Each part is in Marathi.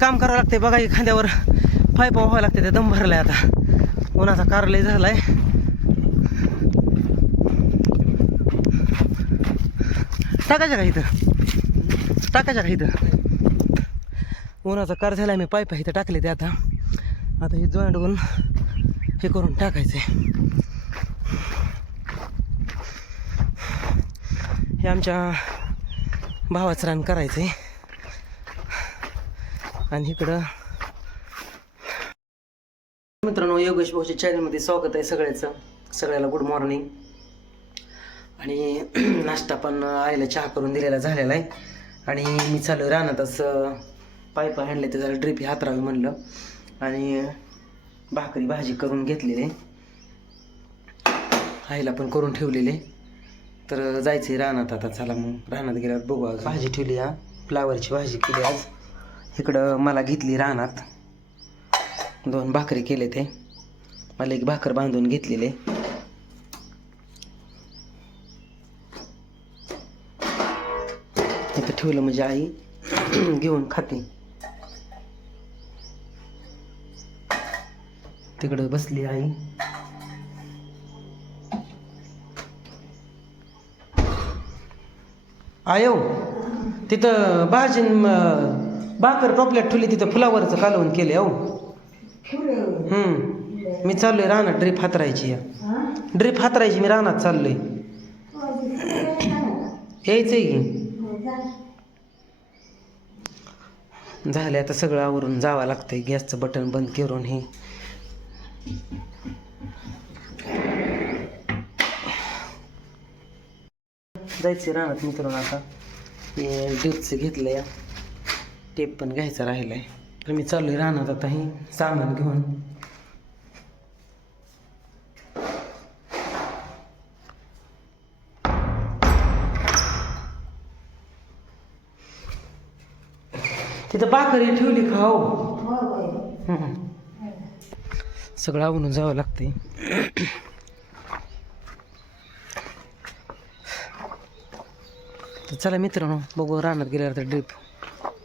काम करावं लागते बघा. खांद्यावर पाय व्हावं लागते. ते दम भरलाय आता. उन्हाचा कारलय झालाय. टाकायच्या का इथं? टाकायच्या का इथं? उन्हाचा कार झालाय. मी पाईप इथं टाकले ते. आता हे जॉईंट करून हे करून टाकायचंय. हे आमच्या भावाचं रान करायचंय. आणि इकडं मित्रांनो, योगेश भाऊच्या चॅनलमध्ये स्वागत आहे सगळ्याचं. सगळ्याला गुड मॉर्निंग. आणि नाश्ता पण आईला चहा करून दिलेला झालेला आहे. आणि मी चालू रानातच पाईप आणले ते जरा ड्रिप हातरावी म्हणलं. आणि भाकरी भाजी करून घेतलेली, आईला पण करून ठेवलेले. तर जायचं आहे रानात आता. चला मग रानात गेल्यावर बघू. आज भाजी ठेवली, हा फ्लावरची भाजी केली आज. इकडं मला घेतली रानात 2 भाकरी केले. ते मला एक भाकर बांधून घेतलेले. इथं ठेवलं म्हणजे आई घेऊन खाते. तिकडं बसली आई. आयो तिथं भाजी भाकर टोपल्यात ठेवली. तिथं फुलावरचं कालवून केले. मी चाललोय रानात ड्रीप हातरायची. ड्रीप हातरायची मी रानात चाललोय. यायचंय की. झालं आता सगळं आवरून जावं लागतंय. गॅसचं बटन बंद करून हे जायचं रानात मित्रांनो. आता हे ड्रिपचं घेतलंय. टेप पण घ्यायचा राहिलाय. तर मी चाललोय रानात आता हे सामान घेऊन. तिथं भाकरी ठेवली खाऊ. सगळं आवरून जावं लागतंय. तर चला मित्रांनो, बघू रानात गेल्यावर तर ड्रिप.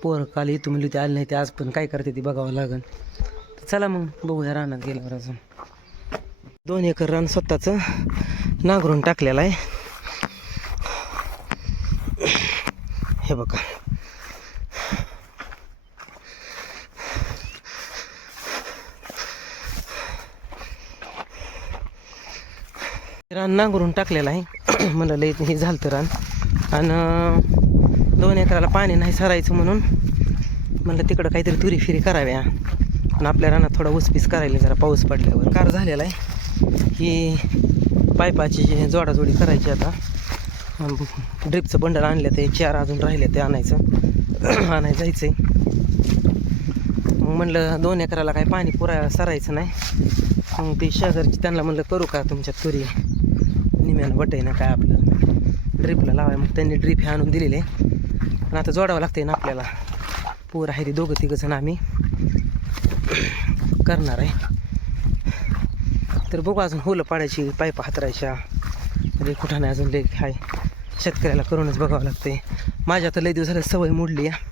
पोर काल येतो म्हणली होती, आली नाही ते. आज पण काय करते ती बघावं लागेल. तर चला मग बघूया रानात गेल्यावर. अजून 2 एकर रान स्वतःचं नांगरून टाकलेलं आहे. हे बघा, रान नांगरून टाकलेलं आहे. म्हणलं लई हे झालं रान. आणि 2 एकराला पाणी नाही सरायचं म्हणून म्हणलं तिकडं काहीतरी तुरी फिरी कराव्या. आणि आपल्या रानात थोडा उसपीस करायला जरा पाऊस पडल्यावर. कार झालेला आहे. ही पाईपाची जी जोडाजोडी करायची आता. ड्रिपचं बंडल आणलं ते 4 अजून राहिले ते आणायचं जायचं आहे. मग म्हणलं 2 एकराला काही पाणी पुरा सरायचं नाही. मग ते शेजारची त्यांना म्हणलं करू का तुमच्या तुरी निम्यानं बटाई ना काय आपलं ड्रिपला लावाय. मग त्यांनी ड्रिप हे आणून दिलेले. आणि आता जोडावं लागते ना आपल्याला. पोर आहे ते 2-3 जण आम्ही करणार आहे. तर बघू अजून होलं पाडायची, पाईप हातरायच्या. म्हणजे कुठं नाही अजून लेख आहे. शेतकऱ्याला करूनच बघावं लागते. माझ्या तर लई दिवस झालं सवय मोडली आहे.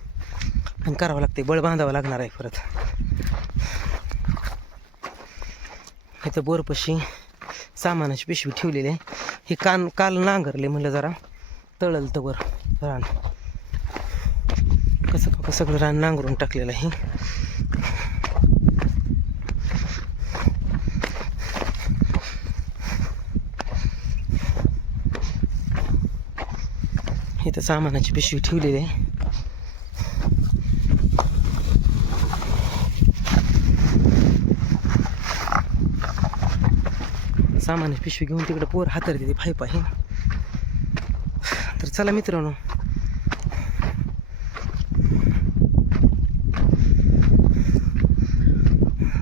आणि करावं लागते. बळ बांधावं लागणार आहे परत. इथं बोरपशी सामानाची पिशवी ठेवलेली आहे. हे काल नांगरले म्हणलं जरा तळल तवर रान. कसं सगळं रान नांगरून टाकलेलं आहे. इथं सामानाची पिशवी ठेवलेली आहे. सामानाची पिशवी घेऊन तिकडे पोर हातरते ती पाईप आहे. तर चला मित्रांनो,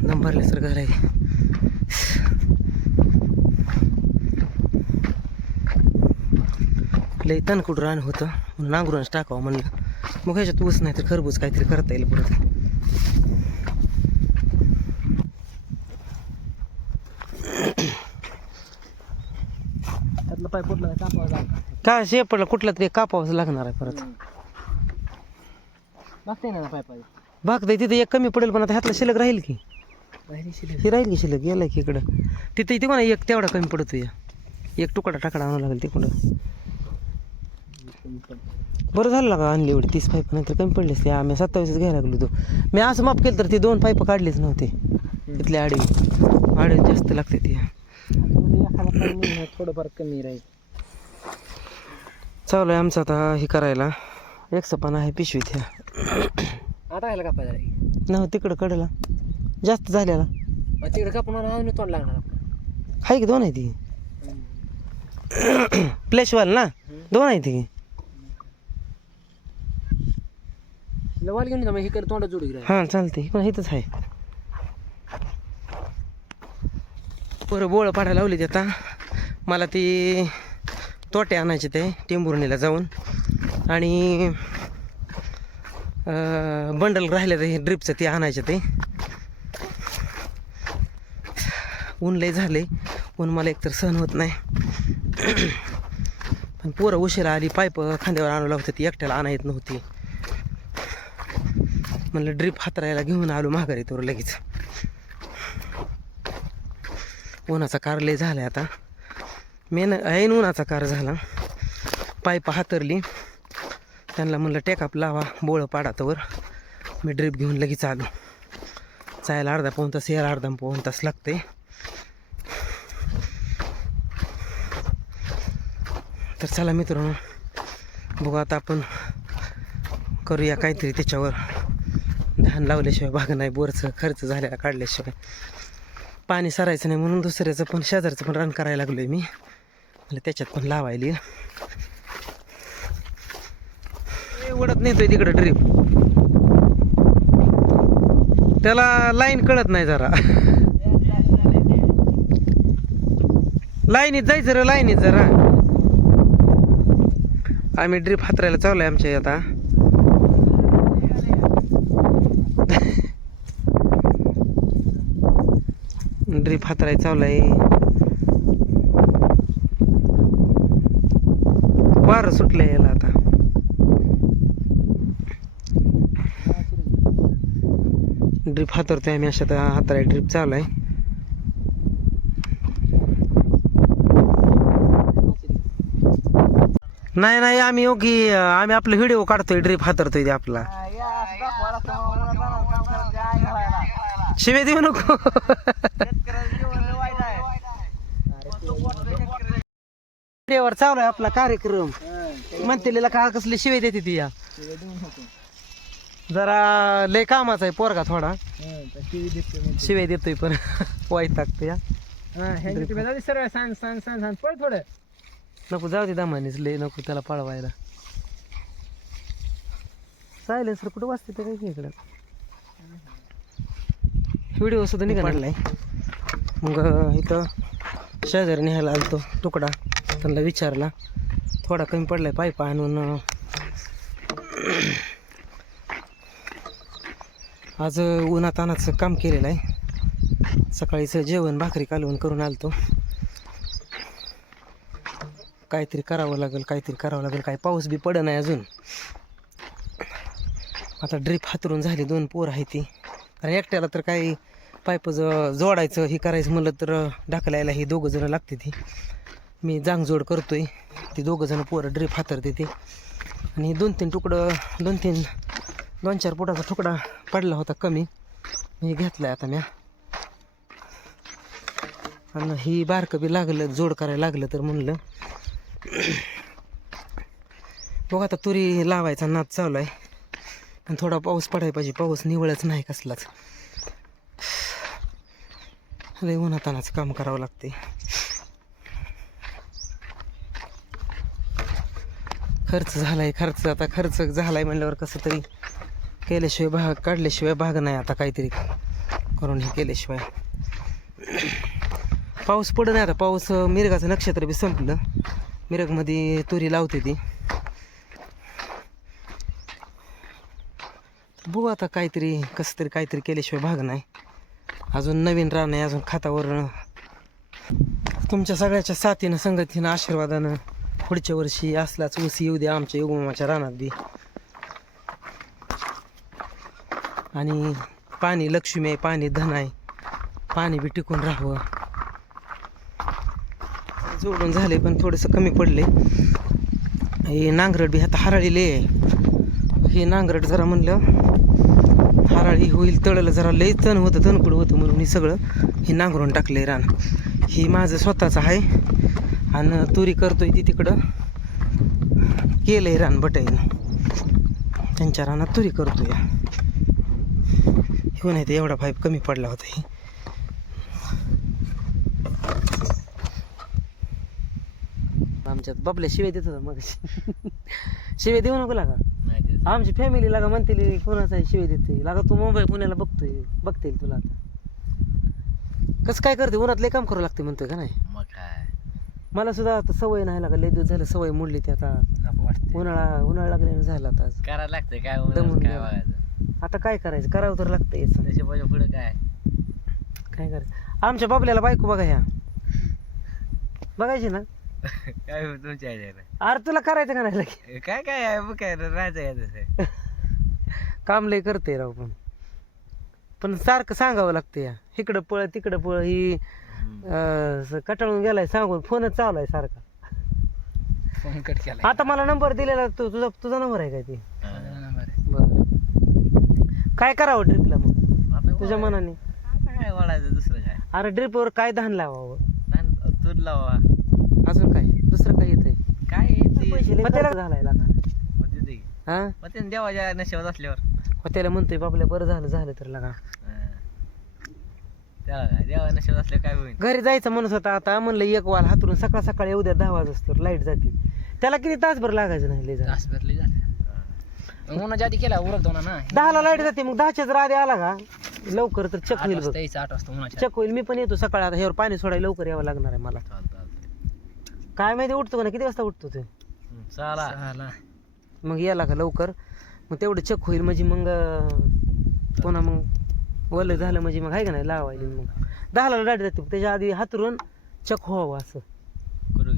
दम भरल्यासारखं झालंय. लई तणकुड रान होतं म्हणून नांगरूनच टाकावं म्हणलं. मग ह्याच्यात ऊस नाही तर खरबूज काहीतरी करता येईल परत. त्यातलं पाय कुठला कापावं लागणार. काय शेपडला कुठला तरी कापावंच लागणार आहे परत. लागते ना पाय पाय. भागतंय तिथे एक कमी पडेल पण आता ह्यातला शिल्लक राहील की ही राहील की शिल्लक गेलाय की इकडं तिथं इथे म्हणा एक तेवढा कमी पडतो या एक तुकडा टाकडा आणावं लागेल तिकडं बरं झालं का आणली एवढी 30 पाईप नंतर कमी पडलीच ते आम्ही 27च घ्यायला लागलो तो मी असं माफ केलं तर ते 2 पाईप काढलेच नव्हते तिथले आडवी जास्त लागते ती थोडंफार कमी राहील चालू आहे आमचं आता हे करायला 105 आहे पिशवीत ह्या आता व्हायला कापायला लागेल नाही तिकडं कडेला जास्त झालेला तिकडे कापून आणून तोंड लागणार आहे की 2 आहे ती प्लेशवाल ना 2 आहे ती लवाल घेऊन जा मग हे कर तोंडात जोडी हां चालते पण इथंच आहे बरं बोळं पाडायला लावली आता मला ती तोटे आणायचे ते टेंभुर्णीला जाऊन आणि बंडल राहिले ते ड्रिपचं ते आणायचं ते ऊन लय झाले ऊन मला एकतर सहन होत नाही पण पोरं उशिरा आली पाईप खांद्यावर आणावं लागतं ती एकट्याला आणा येत नव्हती म्हणलं ड्रिप हातरायला घेऊन आलो माघारी तर लगेच उन्हाचा कार लय झाला आता ऐन उन्हाचा कार झाला पाईप हातरली त्यांना म्हणलं टेकअप लावा बोळं पाडातवर मी ड्रिप घेऊन लगेच आलो जायला अर्धा पाऊण तास यायला अर्धा पाऊण तास लागते तर चला मित्रांनो बघू आता आपण करूया काहीतरी त्याच्यावर धान लावल्याशिवाय भाग नाही बोरचं खर्च झालेला काढल्याशिवाय पाणी सरायचं नाही म्हणून दुसऱ्याचं पण शेजारचं पण रन करायला लागलो आहे मी मला त्याच्यात पण लावायली उडत नेतोय तिकडं ड्रीप त्याला लाईन कळत नाही जरा लाईनीत जायचं रे लाईनीत जरा आम्ही ड्रीप हातरायला चाललोय आमच्या आता ड्रीप हातरायला चाललाय वारं सुटलंय याला आता ड्रीप हातरतोय आम्ही अशा हाताला ड्रीप चालू आहे नाही नाही आम्ही योगी आम्ही आपलं व्हिडिओ काढतोय ड्रीप हातरतोय ते आपला शिवे देऊ नको व्हिडिओवर चालू आहे आपला कार्यक्रम म्हणतेलेला का कसले शिवे देते ती या जरा लय कामाचा आहे पोरगा थोडा शिवे देतोय पण वाईट टाकतो या सरळ सांग सांग सांग सांग पळ थोडं नको जाऊ दे दामानीच लय नको त्याला पळवायला सायलेन्सर कुठं वाजते ते काही इकडं व्हिडिओ सुद्धा निघालाय मग इथं शेजारी न्यायला आलतो तुकडा त्यांना विचारला थोडा कमी पडलाय पाईप आणून आज उन्हातानाचं काम केलेलं आहे सकाळीचं जेवण भाकरी कालवून करून आलतो काहीतरी करावं लागेल काय पाऊस बी पड नाही अजून आता ड्रीप हातरून झाली 2 पोर आहे ती कारण एकट्याला तर काही पाईप जोडायचं हे करायचं म्हणलं तर ढकलायला ही 2 जण लागते ती मी जांगजोड करतोय ती 2 जण पोरं ड्रीप हातरते ते आणि 2-3 तुकडं 2-4 फुटाचा तुकडा पडला होता कमी मी घेतलाय आता म्या आणि ही बारकं बी लागलं जोड करायला लागलं तर म्हणलं बघ आता तुरी लावायचा नाद चालू आहे आणि थोडा पाऊस पडायला पाहिजे पाऊस निवळच नाही कसलाच लय उन्हातानाचं काम करावं लागते खर्च झालाय म्हणल्यावर कसं तरी केल्याशिवाय काढल्याशिवाय भाग नाही आता काहीतरी करून हे केल्याशिवाय पाऊस पडत नाही आता पाऊस मिरगाचं नक्षत्र बी संपलं मिरगमध्ये तुरी लावते ती बघू आता काहीतरी कसं तरी काहीतरी केल्याशिवाय भाग नाही अजून नवीन रान आहे अजून खातावर तुमच्या सगळ्याच्या साथीनं संगतीनं आशीर्वादानं पुढच्या वर्षी असलाच ऊस येऊ द्या आमच्या युगमाच्या रानात बी आणि पाणी लक्ष्मी आहे, पाणी धन आहे, पाणी बी टिकून राहावं. जोडून झाले पण थोडंसं कमी पडले. हे नांगरट बी आता हराळीले आहे. हे नांगरट जरा म्हणलं हराळी होईल, तळलं जरा लई तण होतं, तणकुड होतं म्हणून हे सगळं हे नांगरून टाकले रान. ही माझं स्वतःचं आहे आणि तुरी करतोय ती तिकडं केलंय रान बटाईनं, त्यांच्या रानात तुरी करतोय. हो नाही तर एवढा पाईप कमी पडला होता. ही आमच्यात बबल्या शिवे देत होता मग. शिवे देऊ नको लागा, आमची फॅमिली लागा म्हणते कोणाचा शिवे देते लागा. तू मुंबई पुण्याला बघते तुला आता कसं काय करते, उन्हात लय काम करावं लागते म्हणतोय का नाही. मग काय मला सुद्धा आता सवय नाही लागा, लय दिवस झालं सवय मोडली ती. आता उन्हाळा लागल्याने झाला आता आज. करायला लागतंय काय दमून काय गेलो. बघायचं आता काय करायचं, करावं तर लागतंय. त्याच्या पुढे काय काय करायचं. आमच्या बाबल्याला बायको बघा, ह्या बघायची ना. काय तुमच्या ह्याच्यानं अरे तुला करायचं का नाही लगे, काय काय आहे मग काय राहायचं काय तसं. काम लय करते राव. पण सारखं सांगावं लागतं. या इकडं पळ तिकडं पळ, ही कटाळून गेलाय सांगून. फोनच चालू आहे सारखा. फोन कट केला आता मला नंबर दिलेला तुझा नंबर आहे काय ते. नंबर बरं काय करावं ट्रिपला मग तुझ्या मनाने. काय वाढायचं दुसरं काय. अरे ट्रिपवर काय धान लावावं, तूर लावा अजून काय दुसरं काय येतंय. काय येते त्याला झालाय लागा. हा मग ते देवाच्या नशिबात असल्यावर त्याला म्हणतोय बाबल्या बरं झालं तर लागा. त्याला काय देवा नशिबात असल्यावर काय होईल. घरी जायचं म्हणत होता. आता म्हणलं एक वाल हातरून सकाळ सकाळी उद्या 10 वाजता लाईट जाते. त्याला किती तासभर लागायचं नाही. लय झालं तासभरली झालं उन्हाच्या आधी केला उरकतो ना 10ला लाईट जाते. मग 10च्या जर आधी आला का लवकर तर चक होईल बघ. 8 वाजता उन्हाच्या चक होईल. मी पण येतो सकाळी. आता ह्यावर पाणी सोडायला लवकर यावं लागणार आहे मला. काय माहिती उठतो का नाही, किती वाजता उठतो ते. चला मग याला का लवकर, मग तेवढं चक होईल. म्हणजे मग पुन्हा मग वलं झालं म्हणजे मग आहे का नाही लावायला. मग 10ला लाईट जाते, त्याच्या आधी हातरून चक व्हावं असं करू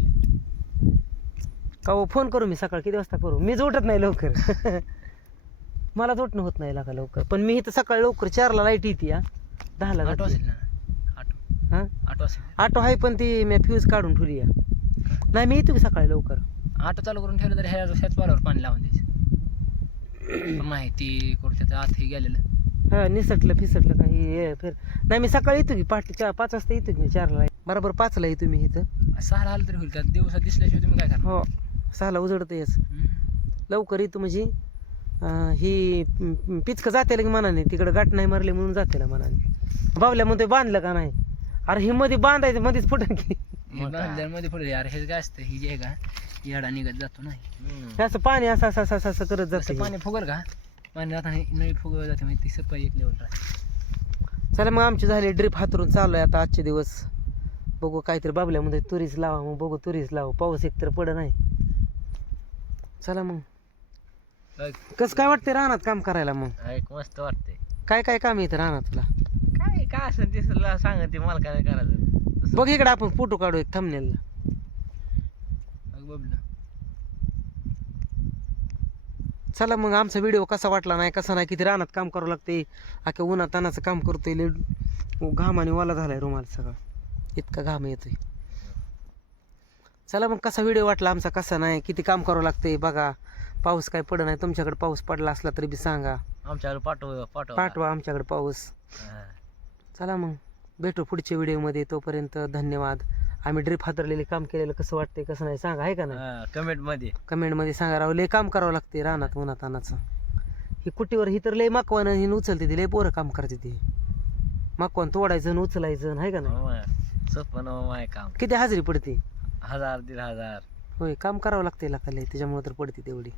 का. फोन करू मी सकाळी किती वाजता करू. मीच उठत नाही लवकर. मलाच उठणं होत नाही लागा लवकर. पण मी इथं सकाळी लवकर 4ला लाईट येते. 10ला ऑटो जाते. असेल ना हां ऑटो असेल. ऑटो आहे पण ती मी फ्यूज काढून ठेवली आहे. नाही मी येतो की सकाळी लवकर. ऑटो चालू करून ठेवलं तर ह्याच पाल्यावर पाणी लावून द्यायचं. माहिती करू त्याचं आत हे गेलेलं. हां निसटलं फिसटलं काही फिर नाही. मी सकाळी येतो की 5 वाजता येतो की. 4ला बरोबर 5ला येतो मी इथं. 6ला आलं तरी होईल का, दिवसात दिसल्याशिवाय तुम्ही काय करणार. हो 6ला उजडतं येस. लवकर येतो म्हणजे ही पिचकं जाते की मनाने. तिकडं गाठ नाही मारली म्हणून जाते मनाने. बावल्या म्हणतोय बांधलं का नाही. अरे हे मध्ये बांधायचं मध्येच फुटन की. मध्ये पुढे यार हे काय असतं ही जे आहे का येडा निघत जातो नाही. असं पाणी असं असं असं असं करत जातं. पाणी फुगल का, पाणी जाताना नळी फुगवत जाते म्हणजे ती सफाई एक लेवल राहते. चला मग आमची झाली ड्रिप हातरून चालू आहे आता आजचे दिवस. बघू काहीतरी बाबल्यामध्ये तुरीच लावा. मग बघू तुरीच लावू. पाऊस एकतर पड नाही. चला मग कसं काय वाटतंय रानात काम करायला. मग एक मस्त वाटते. काय काय काम येतं रानात तुला. काय काय असेल ते सांग ते मला काय करायचं. बघ इकडे आपण फोटो काढू एक थंबनेलला. चला मग आमचा व्हिडिओ कसा वाटला नाही कसा नाही, किती रानात काम करावं लागते. अख्या उन्हात तानाचं काम करतोय. लय घामाने वाला झालाय रुमाल सगळा, इतका घाम येतोय. चला मग कसा व्हिडिओ वाटला आमचा कसा नाही, किती काम करावं लागते बघा. पाऊस काय पड नाही. तुमच्याकडे पाऊस पडला असला तरी बी सांगा. आमच्याकडे पाठवा आमच्याकडे पाऊस. चला मग भेटू पुढच्या व्हिडिओमध्ये. तोपर्यंत धन्यवाद. आम्ही ड्रिप हातरलेले काम केलेलं कसं वाटतंय कसं नाही सांगा, आहे का नाही. कमेंटमध्ये सांगा. राव लय काम करावं लागते रानात उन्हातानाचं. ही कुटीवर ही तर लय माकवानं ही उचलते ती. लय पोरं काम करते ती. माकवान तोडायचं आणि उचलायचं, आहे का नाही. सोपं काम. किती हजेरी पडते. 1000-1500. होय काम करावं लागते लाखाले, त्याच्यामुळे तर पडते तेवढी.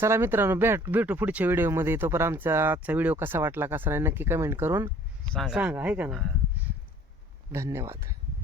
चला मित्रांनो भेटू पुढच्या व्हिडिओमध्ये. तोपर्यंत आजचा व्हिडिओ कसा वाटला कसा नाही नक्की कमेंट करून सांगा, आहे का ना. धन्यवाद.